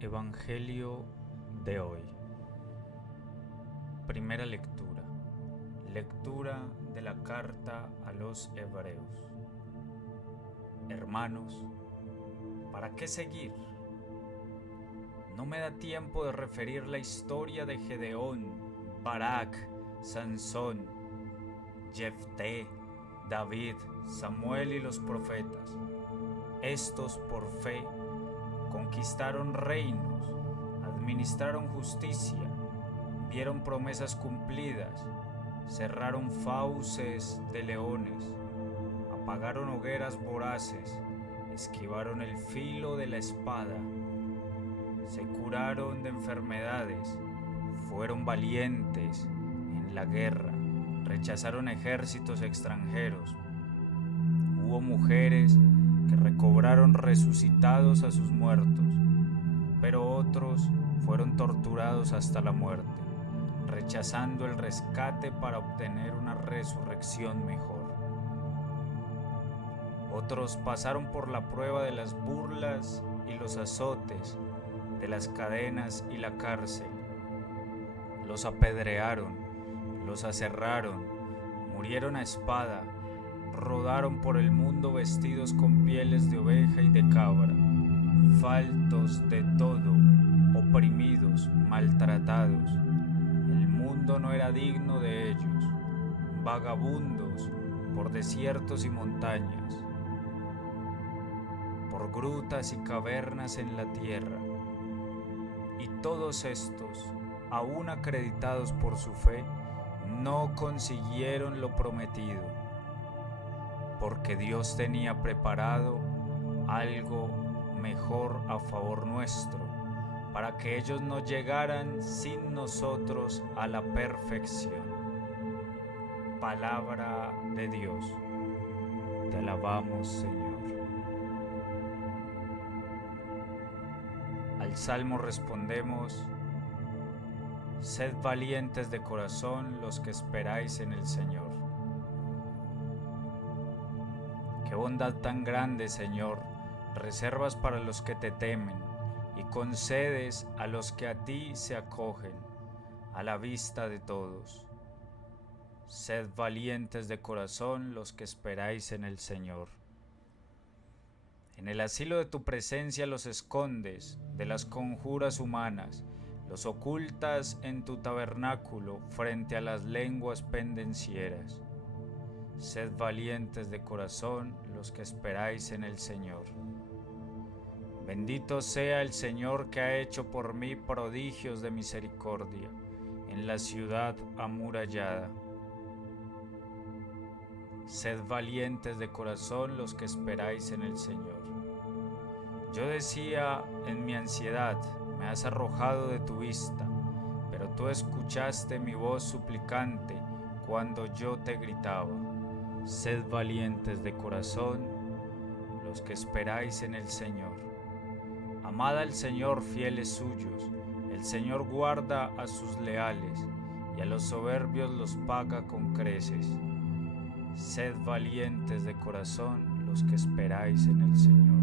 Evangelio de hoy. Primera lectura. Lectura de la carta a los Hebreos. Hermanos, ¿para qué seguir? No me da tiempo de referir la historia de Gedeón, Barak, Sansón, Jefté, David, Samuel y los profetas. Estos por fe conquistaron reinos, administraron justicia, vieron promesas cumplidas, cerraron fauces de leones, apagaron hogueras voraces, esquivaron el filo de la espada, se curaron de enfermedades, fueron valientes en la guerra, rechazaron ejércitos extranjeros. Hubo mujeres que recobraron resucitados a sus muertos, pero otros fueron torturados hasta la muerte, rechazando el rescate para obtener una resurrección mejor. Otros pasaron por la prueba de las burlas y los azotes, de las cadenas y la cárcel. Los apedrearon, los aserraron, murieron a espada, rodaron por el mundo vestidos con pieles de oveja y de cabra, faltos de todo, oprimidos, maltratados. El mundo no era digno de ellos, vagabundos por desiertos y montañas, por grutas y cavernas en la tierra. Y todos estos, aún acreditados por su fe, no consiguieron lo prometido, porque Dios tenía preparado algo mejor a favor nuestro, para que ellos no llegaran sin nosotros a la perfección. Palabra de Dios. Te alabamos, Señor. Al Salmo respondemos: sed valientes de corazón los que esperáis en el Señor. Qué bondad tan grande, Señor, reservas para los que te temen y concedes a los que a ti se acogen, a la vista de todos. Sed valientes de corazón los que esperáis en el Señor. En el asilo de tu presencia los escondes de las conjuras humanas, los ocultas en tu tabernáculo frente a las lenguas pendencieras. Sed valientes de corazón los que esperáis en el Señor. Bendito sea el Señor que ha hecho por mí prodigios de misericordia en la ciudad amurallada. Sed valientes de corazón los que esperáis en el Señor. Yo decía en mi ansiedad, me has arrojado de tu vista, pero tú escuchaste mi voz suplicante cuando yo te gritaba. Sed valientes de corazón los que esperáis en el Señor. Amad al Señor, fieles suyos. El Señor guarda a sus leales y a los soberbios los paga con creces. Sed valientes de corazón los que esperáis en el Señor.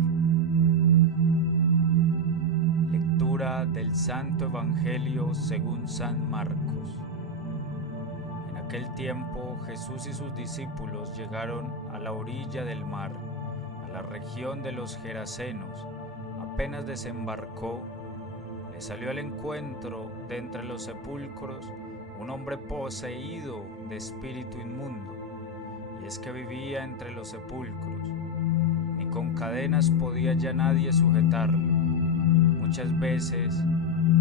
Lectura del Santo Evangelio según San Marcos. En aquel tiempo Jesús y sus discípulos llegaron a la orilla del mar, a la región de los Gerasenos. Apenas desembarcó, le salió al encuentro de entre los sepulcros un hombre poseído de espíritu inmundo, y es que vivía entre los sepulcros. Ni con cadenas podía ya nadie sujetarlo. Muchas veces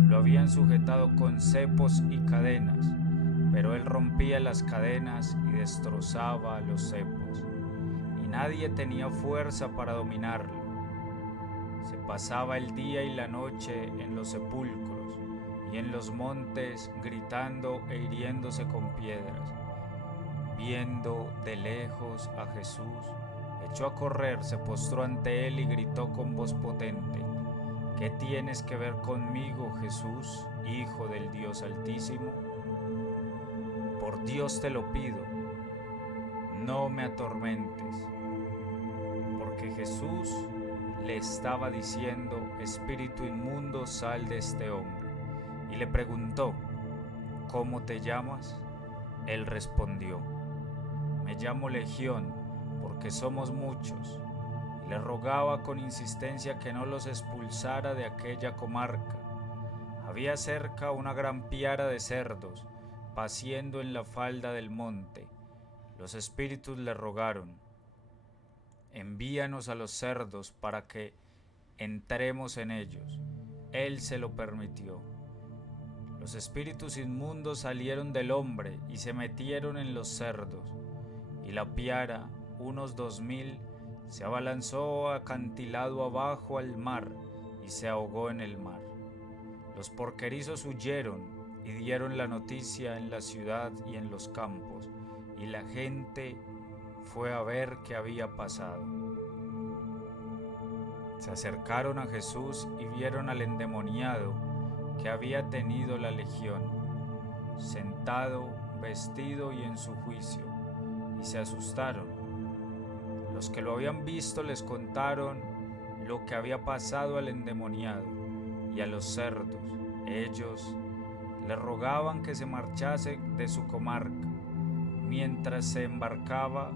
lo habían sujetado con cepos y cadenas, pero él rompía las cadenas y destrozaba los cepos, y nadie tenía fuerza para dominarlo. Se pasaba el día y la noche en los sepulcros y en los montes gritando e hiriéndose con piedras. Viendo de lejos a Jesús, echó a correr, se postró ante él y gritó con voz potente: ¿qué tienes que ver conmigo, Jesús, Hijo del Dios Altísimo? Por Dios te lo pido, no me atormentes. Porque Jesús le estaba diciendo: espíritu inmundo, sal de este hombre. Y le preguntó: ¿cómo te llamas? Él respondió: me llamo Legión, porque somos muchos. Y le rogaba con insistencia que no los expulsara de aquella comarca. Había cerca una gran piara de cerdos, paciendo en la falda del monte. Los espíritus le rogaron: envíanos a los cerdos para que entremos en ellos. Él se lo permitió. Los espíritus inmundos salieron del hombre y se metieron en los cerdos, y la piara, unos 2000, se abalanzó acantilado abajo al mar y se ahogó en el mar. Los porquerizos huyeron y dieron la noticia en la ciudad y en los campos, y la gente fue a ver qué había pasado. Se acercaron a Jesús y vieron al endemoniado que había tenido la legión, sentado, vestido y en su juicio, y se asustaron. Los que lo habían visto les contaron lo que había pasado al endemoniado y a los cerdos. Ellos le rogaban que se marchase de su comarca. Mientras se embarcaba,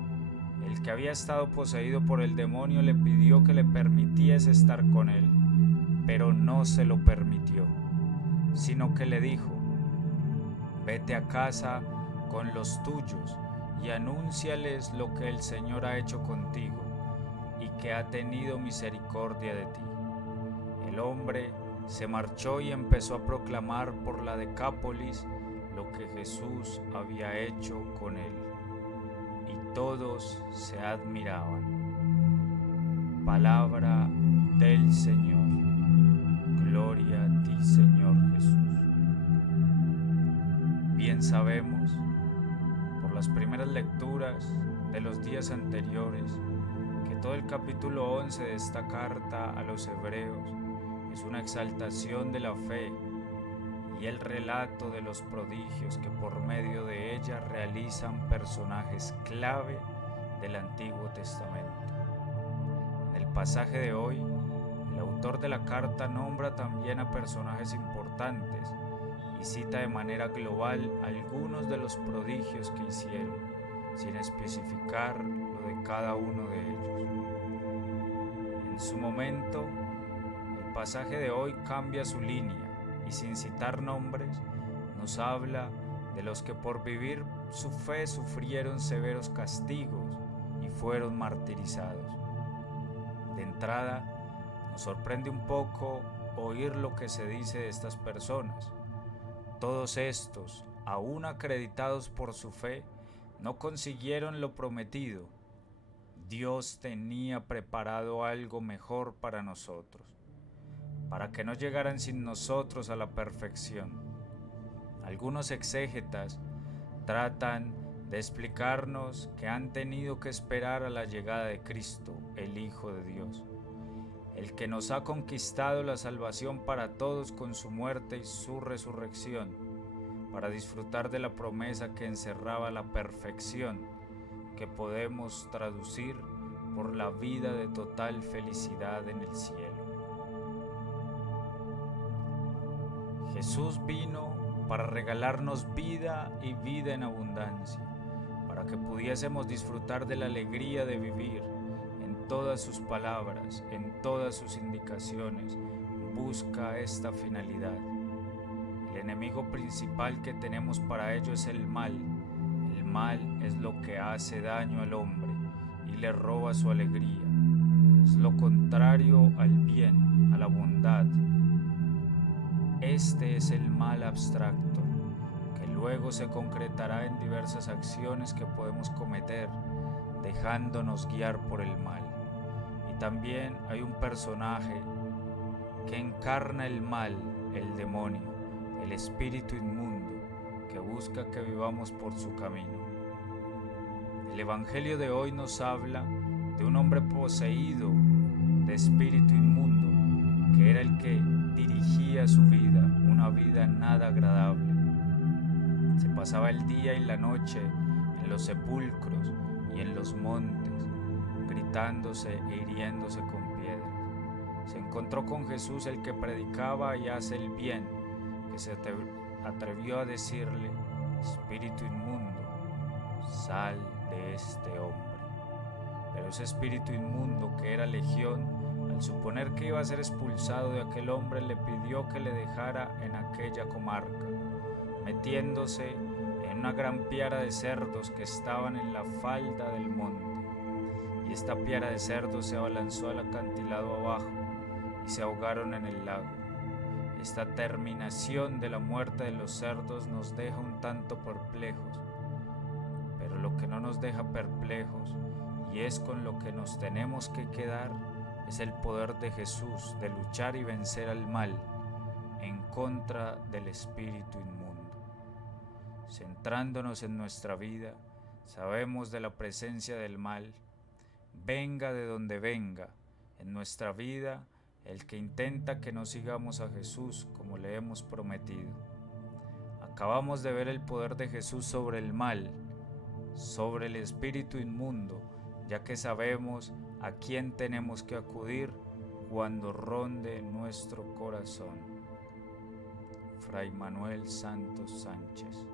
el que había estado poseído por el demonio le pidió que le permitiese estar con él, pero no se lo permitió, sino que le dijo: vete a casa con los tuyos y anúnciales lo que el Señor ha hecho contigo y que ha tenido misericordia de ti. El hombre se marchó y empezó a proclamar por la Decápolis lo que Jesús había hecho con él, y todos se admiraban. Palabra del Señor. Gloria a ti, Señor Jesús. Bien sabemos, por las primeras lecturas de los días anteriores, que todo el capítulo 11 de esta carta a los hebreos es una exaltación de la fe y el relato de los prodigios que por medio de ella realizan personajes clave del Antiguo Testamento. En el pasaje de hoy, el autor de la carta nombra también a personajes importantes y cita de manera global algunos de los prodigios que hicieron, sin especificar lo de cada uno de ellos. En su momento, el pasaje de hoy cambia su línea y, sin citar nombres, nos habla de los que por vivir su fe sufrieron severos castigos y fueron martirizados. De entrada, nos sorprende un poco oír lo que se dice de estas personas. Todos estos, aún acreditados por su fe, no consiguieron lo prometido. Dios tenía preparado algo mejor para nosotros, para que no llegaran sin nosotros a la perfección. Algunos exégetas tratan de explicarnos que han tenido que esperar a la llegada de Cristo, el Hijo de Dios, el que nos ha conquistado la salvación para todos con su muerte y su resurrección, para disfrutar de la promesa que encerraba la perfección, que podemos traducir por la vida de total felicidad en el cielo. Jesús vino para regalarnos vida y vida en abundancia, para que pudiésemos disfrutar de la alegría de vivir. En todas sus palabras, en todas sus indicaciones, busca esta finalidad. El enemigo principal que tenemos para ello es el mal. El mal es lo que hace daño al hombre y le roba su alegría. Es lo contrario al bien, a la bondad. Este es el mal abstracto, que luego se concretará en diversas acciones que podemos cometer, dejándonos guiar por el mal. Y también hay un personaje que encarna el mal, el demonio, el espíritu inmundo, que busca que vivamos por su camino. El Evangelio de hoy nos habla de un hombre poseído de espíritu inmundo, que era el que dirigía su vida, una vida nada agradable. Se pasaba el día y la noche en los sepulcros y en los montes, gritándose e hiriéndose con piedras. Se encontró con Jesús, el que predicaba y hace el bien, que se atrevió a decirle: espíritu inmundo, sal de este hombre. Pero ese espíritu inmundo, que era legión, al suponer que iba a ser expulsado de aquel hombre, le pidió que le dejara en aquella comarca, metiéndose en una gran piara de cerdos que estaban en la falda del monte. Y esta piara de cerdos se abalanzó al acantilado abajo y se ahogaron en el lago. Esta terminación de la muerte de los cerdos nos deja un tanto perplejos, pero lo que no nos deja perplejos, y es con lo que nos tenemos que quedar, es el poder de Jesús de luchar y vencer al mal en contra del espíritu inmundo. Centrándonos en nuestra vida, sabemos de la presencia del mal, venga de donde venga, en nuestra vida, el que intenta que no sigamos a Jesús como le hemos prometido. Acabamos de ver el poder de Jesús sobre el mal, sobre el espíritu inmundo, ya que sabemos a quién tenemos que acudir cuando ronde nuestro corazón. Fray Manuel Santos Sánchez.